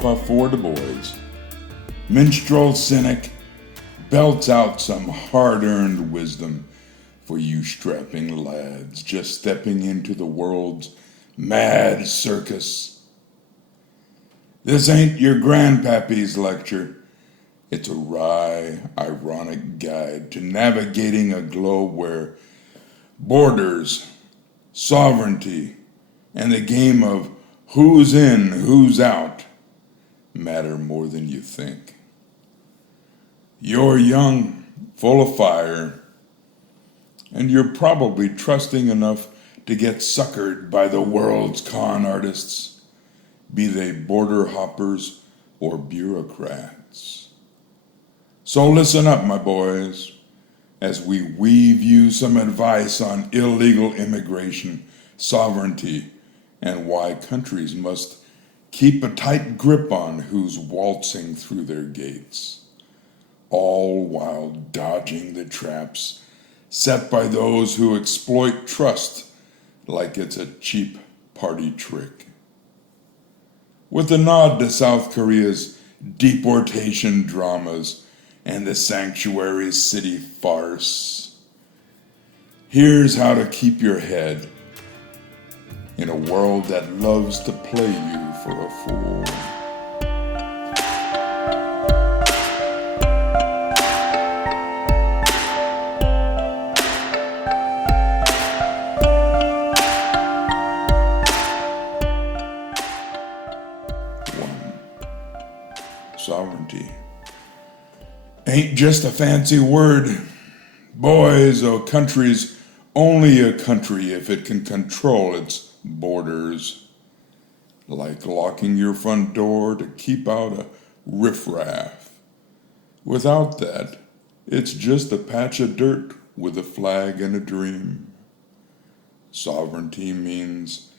grandpapa for the boys. Minstrel, cynic, belts out some hard-earned wisdom for you strapping lads just stepping into the world's mad circus. This ain't your grandpappy's lecture. It's a wry, ironic guide to navigating a globe where borders, sovereignty, and the game of who's in, who's out matter more than you think. You're young, full of fire, and you're probably trusting enough to get suckered by the world's con artists, be they border hoppers or bureaucrats. So listen up, my boys, as we weave you some advice on illegal immigration, sovereignty, and why countries must keep a tight grip on who's waltzing through their gates, all while dodging the traps set by those who exploit trust like it's a cheap party trick. With a nod to South Korea's deportation dramas and the sanctuary city farce, here's how to keep your head in a world that loves to play you for a fool. Sovereignty ain't just a fancy word. Boys, a country's only a country if it can control its borders, like locking your front door to keep out a riffraff. Without that, it's just a patch of dirt with a flag and a dream. Sovereignty means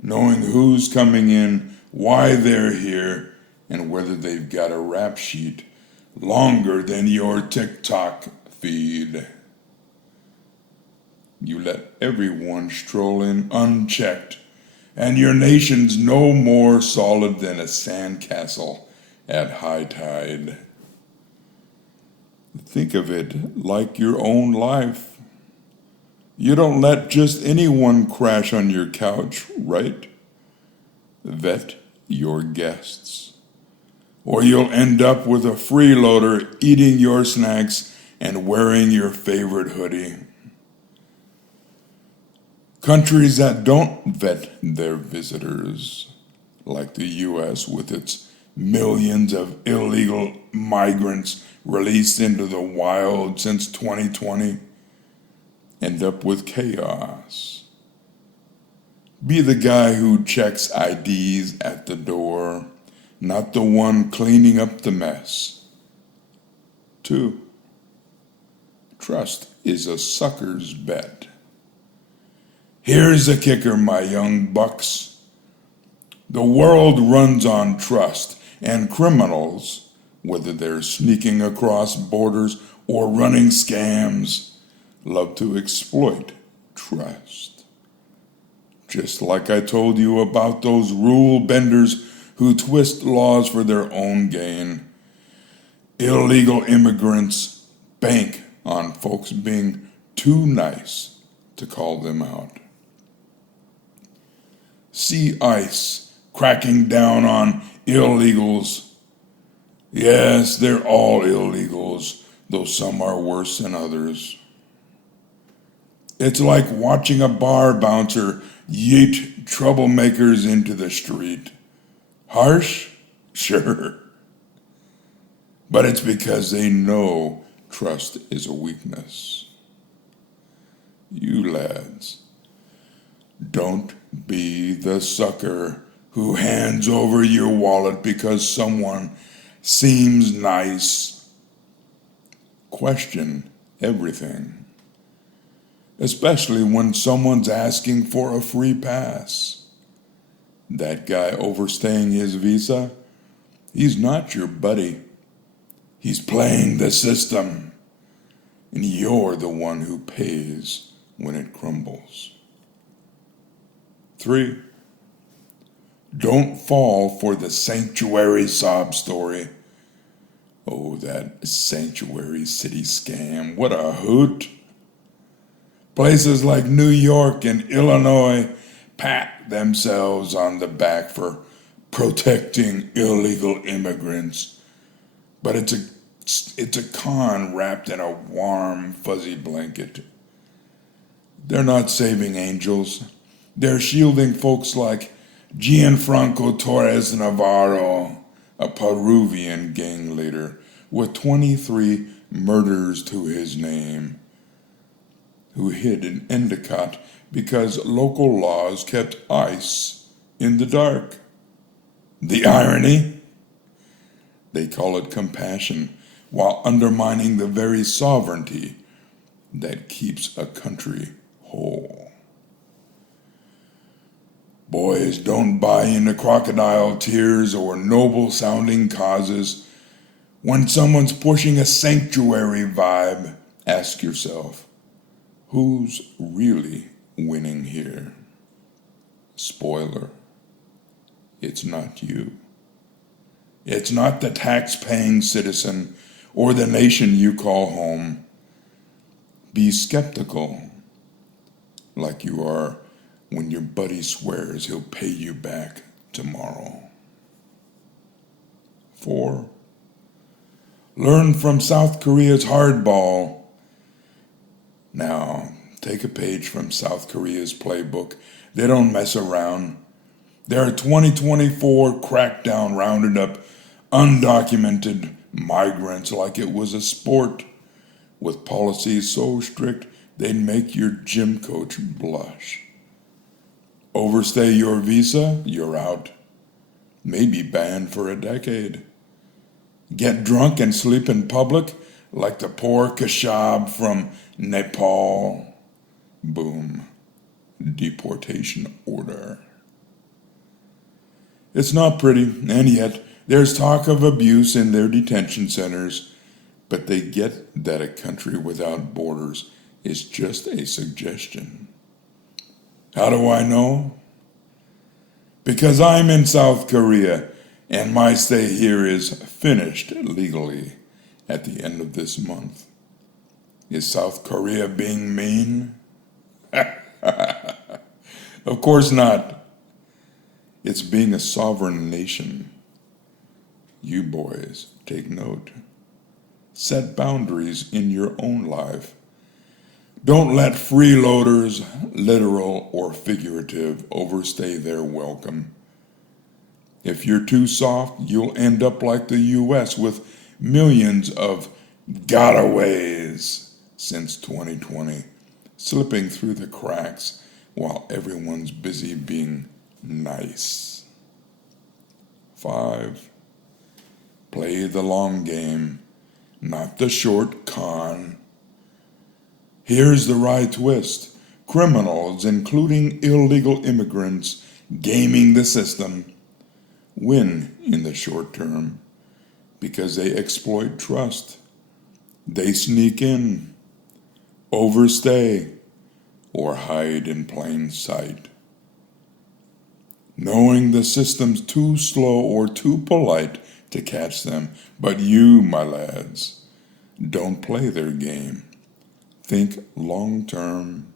knowing who's coming in, why they're here, and whether they've got a rap sheet longer than your TikTok feed. You let everyone stroll in unchecked, and your nation's no more solid than a sandcastle at high tide. Think of it like your own life. You don't let just anyone crash on your couch, right? Vet your guests, or you'll end up with a freeloader eating your snacks and wearing your favorite hoodie. Countries that don't vet their visitors, like the U.S. with its millions of illegal migrants released into the wild since 2020, end up with chaos. Be the guy who checks IDs at the door, not the one cleaning up the mess. 2. Trust is a sucker's bet. Here's the kicker, my young bucks. The world runs on trust, and criminals, whether they're sneaking across borders or running scams, love to exploit trust. Just like I told you about those rule benders who twist laws for their own gain. Illegal immigrants bank on folks being too nice to call them out. See ICE cracking down on illegals. Yes, they're all illegals, though some are worse than others. It's like watching a bar bouncer yeet troublemakers into the street. Harsh? Sure. But it's because they know trust is a weakness. You lads, don't be the sucker who hands over your wallet because someone seems nice. Question everything, especially when someone's asking for a free pass. That guy overstaying his visa, he's not your buddy. He's playing the system, and you're the one who pays when it crumbles. 3. Don't fall for the sanctuary sob story. Oh, that sanctuary city scam. What a hoot. Places like New York and Illinois pat themselves on the back for protecting illegal immigrants. But it's a con wrapped in a warm, fuzzy blanket. They're not saving angels. They're shielding folks like Gianfranco Torres Navarro, a Peruvian gang leader with 23 murders to his name, who hid in Endicott because local laws kept ICE in the dark. The irony? They call it compassion while undermining the very sovereignty that keeps a country whole. Boys, don't buy into crocodile tears or noble-sounding causes. When someone's pushing a sanctuary vibe, ask yourself, who's really winning here? Spoiler, it's not you. It's not the tax-paying citizen or the nation you call home. Be skeptical, like you are when your buddy swears he'll pay you back tomorrow. 4. Learn from South Korea's hardball. Now, take a page from South Korea's playbook. They don't mess around. Their 2024 crackdown rounded up undocumented migrants like it was a sport, with policies so strict they'd make your gym coach blush. Overstay your visa, you're out. Maybe banned for a decade. Get drunk and sleep in public like the poor Kashab from Nepal. Boom. Deportation order. It's not pretty, and yet there's talk of abuse in their detention centers, but they get that a country without borders is just a suggestion. How do I know? Because I'm in South Korea, and my stay here is finished legally at the end of this month. Is South Korea being mean? Of course not. It's being a sovereign nation. You boys, take note. Set boundaries in your own life. Don't let freeloaders, literal or figurative, overstay their welcome. If you're too soft, you'll end up like the U.S. with millions of gotaways since 2020, slipping through the cracks while everyone's busy being nice. 5. Play the long game, not the short con. Here's the right twist. Criminals, including illegal immigrants, gaming the system, win in the short term because they exploit trust. They sneak in, overstay, or hide in plain sight. Knowing the system's too slow or too polite to catch them, but you, my lads, don't play their game. Think long term.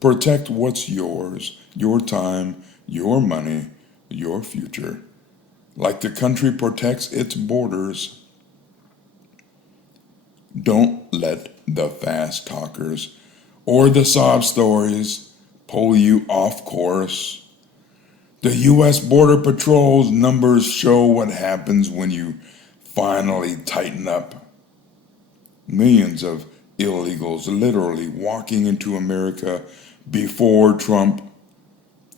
Protect what's yours, your time, your money, your future, like the country protects its borders. Don't let the fast talkers or the sob stories pull you off course. The U.S. Border Patrol's numbers show what happens when you finally tighten up. Millions of illegals literally walking into America before Trump,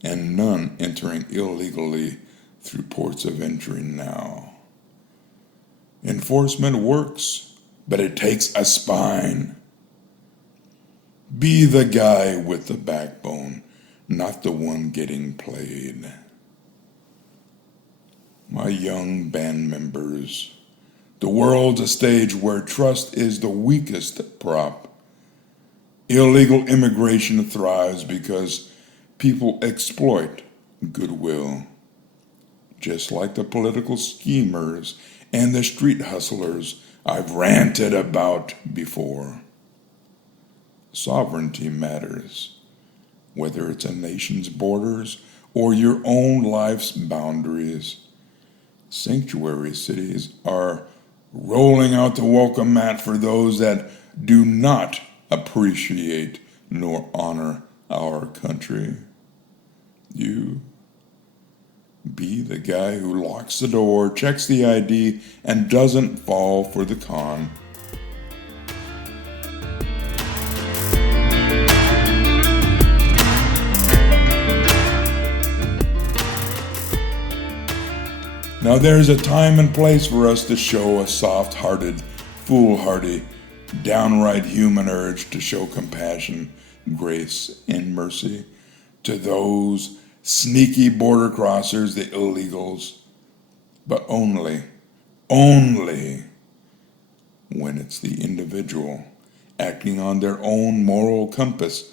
and none entering illegally through ports of entry now. Enforcement works, but it takes a spine. Be the guy with the backbone, not the one getting played. My young band members, the world's a stage where trust is the weakest prop. Illegal immigration thrives because people exploit goodwill. just like the political schemers and the street hustlers I've ranted about before. Sovereignty matters, whether it's a nation's borders or your own life's boundaries. Sanctuary cities are rolling out the welcome mat for those that do not appreciate nor honor our country. You be the guy who locks the door, checks the ID, and doesn't fall for the con. Now there's a time and place for us to show a soft-hearted, foolhardy, downright human urge to show compassion, grace, and mercy to those sneaky border crossers, the illegals, but only when it's the individual acting on their own moral compass,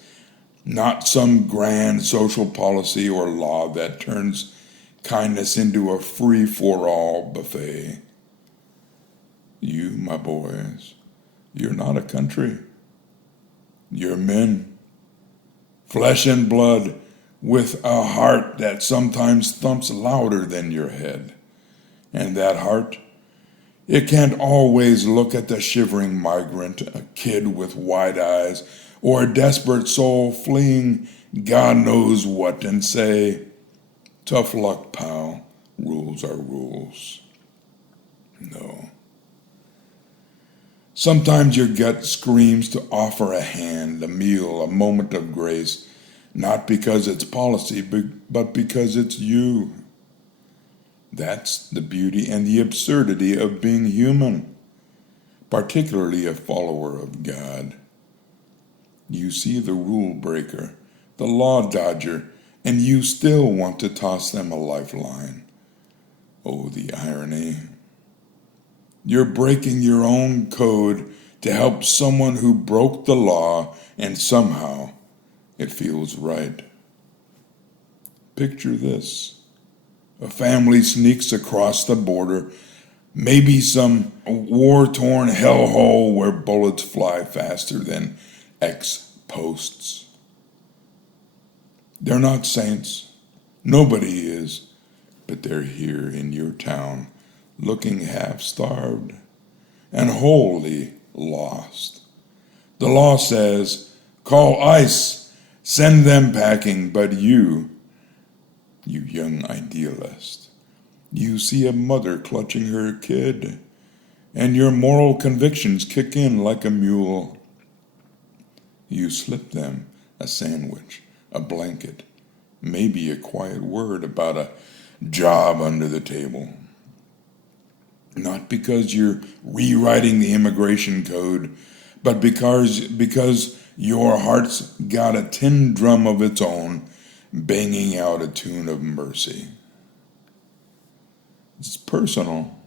not some grand social policy or law that turns kindness into a free-for-all buffet. You, my boys, you're not a country. You're men, flesh and blood, with a heart that sometimes thumps louder than your head. And that heart, it can't always look at the shivering migrant, a kid with wide eyes, or a desperate soul fleeing God knows what, and say, "Tough luck, pal. Rules are rules." No. Sometimes your gut screams to offer a hand, a meal, a moment of grace, not because it's policy, but because it's you. That's the beauty and the absurdity of being human, particularly a follower of God. You see the rule breaker, the law dodger, and you still want to toss them a lifeline. Oh, the irony. You're breaking your own code to help someone who broke the law, and somehow it feels right. Picture this. A family sneaks across the border, maybe some war-torn hellhole where bullets fly faster than X-posts. They're not saints. Nobody is. But they're here in your town, looking half-starved and wholly lost. The law says, call ICE, send them packing, but you young idealist, you see a mother clutching her kid, and your moral convictions kick in like a mule. You slip them a sandwich, a blanket, maybe a quiet word about a job under the table. Not because you're rewriting the immigration code, but because your heart's got a tin drum of its own, banging out a tune of mercy. It's personal,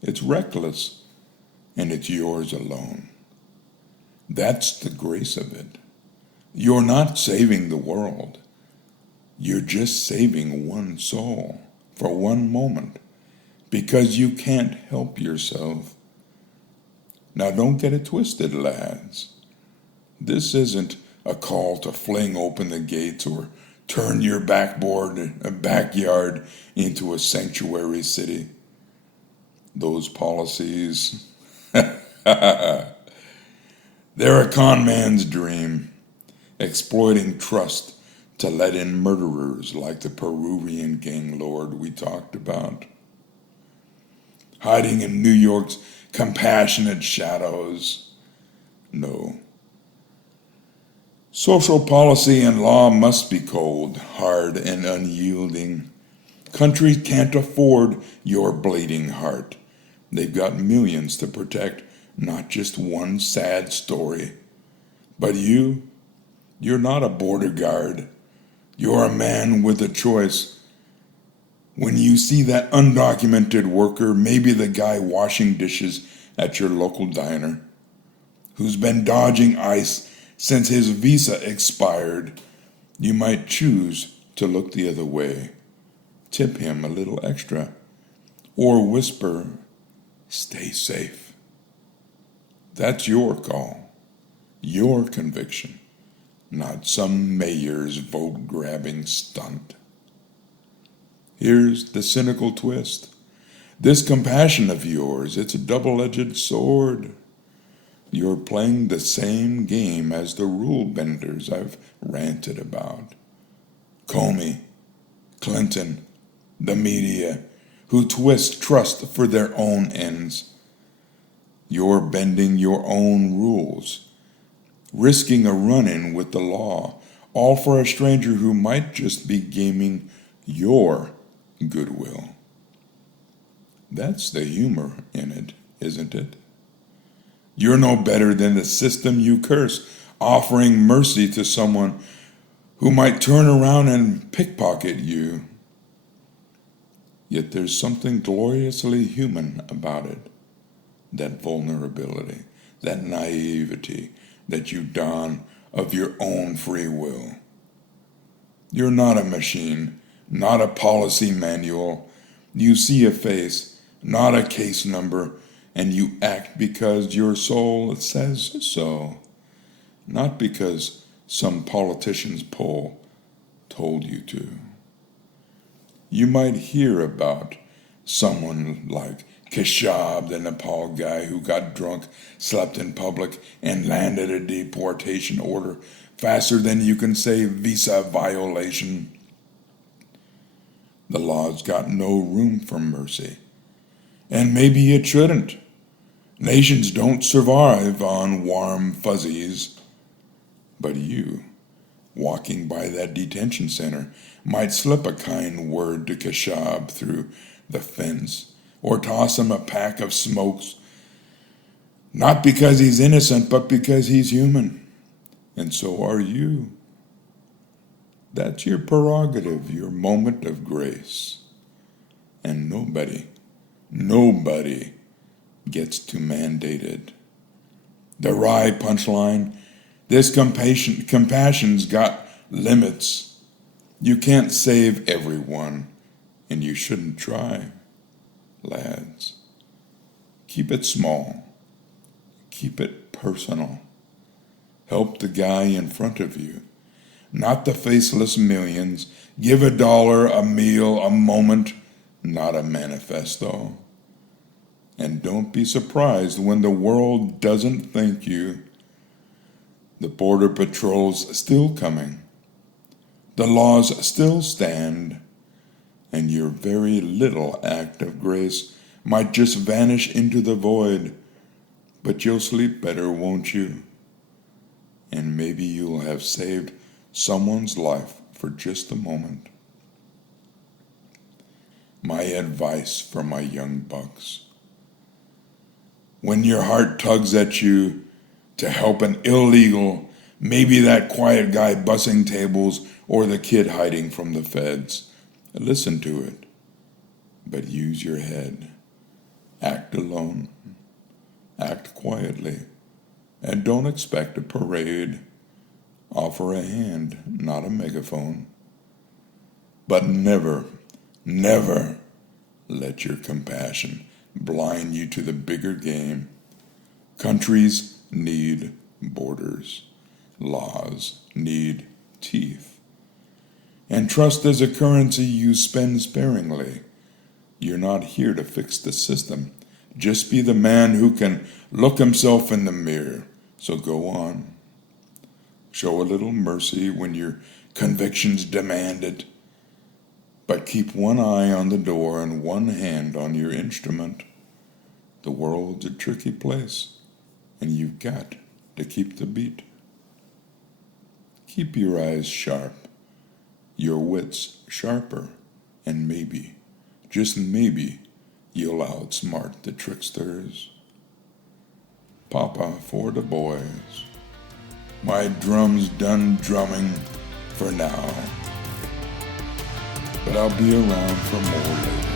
it's reckless, and it's yours alone. That's the grace of it. You're not saving the world. You're just saving one soul for one moment, because you can't help yourself. Now don't get it twisted, lads. This isn't a call to fling open the gates or turn your backyard into a sanctuary city. Those policies, they're a con man's dream, exploiting trust to let in murderers like the Peruvian gang lord we talked about, hiding in New York's compassionate shadows. No. Social policy and law must be cold, hard, and unyielding. Countries can't afford your bleeding heart. They've got millions to protect, not just one sad story. But you're not a border guard. You're a man with a choice. When you see that undocumented worker, maybe the guy washing dishes at your local diner, who's been dodging ICE since his visa expired, you might choose to look the other way. tip him a little extra, or whisper, "Stay safe." That's your call, your conviction, not some mayor's vote-grabbing stunt. Here's the cynical twist. This compassion of yours, it's a double-edged sword. You're playing the same game as the rule benders I've ranted about. Comey, Clinton, the media, who twist trust for their own ends. You're bending your own rules, risking a run-in with the law, all for a stranger who might just be gaming your goodwill. That's the humor in it, isn't it? You're no better than the system you curse, offering mercy to someone who might turn around and pickpocket you. Yet there's something gloriously human about it. That vulnerability, that naivety that you don of your own free will. You're not a machine, not a policy manual. You see a face, not a case number, and you act because your soul says so, not because some politician's poll told you to. You might hear about someone like Keshab, the Nepal guy who got drunk, slept in public, and landed a deportation order faster than you can say visa violation. The law's got no room for mercy. And maybe it shouldn't. Nations don't survive on warm fuzzies. But you, walking by that detention center, might slip a kind word to Keshab through the fence, or toss him a pack of smokes, not because he's innocent, but because he's human. And so are you. That's your prerogative, your moment of grace. And nobody gets to mandate it. The wry punchline, this compassion's got limits. You can't save everyone, and you shouldn't try. Lads, keep it small. Keep it personal. Help the guy in front of you, not the faceless millions. Give $1, a meal, a moment, not a manifesto. And don't be surprised when the world doesn't thank you. The border patrol's still coming. The laws still stand. And your very little act of grace might just vanish into the void. But you'll sleep better, won't you? And maybe you'll have saved someone's life for just a moment. My advice for my young bucks. When your heart tugs at you to help an illegal, maybe that quiet guy bussing tables or the kid hiding from the feds, listen to it, but use your head. Act alone. Act quietly. And don't expect a parade. Offer a hand, not a megaphone. But never let your compassion blind you to the bigger game. Countries need borders. Laws need teeth. And trust is a currency you spend sparingly. You're not here to fix the system. Just be the man who can look himself in the mirror. So go on. Show a little mercy when your convictions demand it. But keep one eye on the door and one hand on your instrument. The world's a tricky place, and you've got to keep the beat. Keep your eyes sharp, your wits sharper, and maybe, just maybe, you'll outsmart the tricksters. Papa for the boys. My drum's done drumming for now. But I'll be around for more later.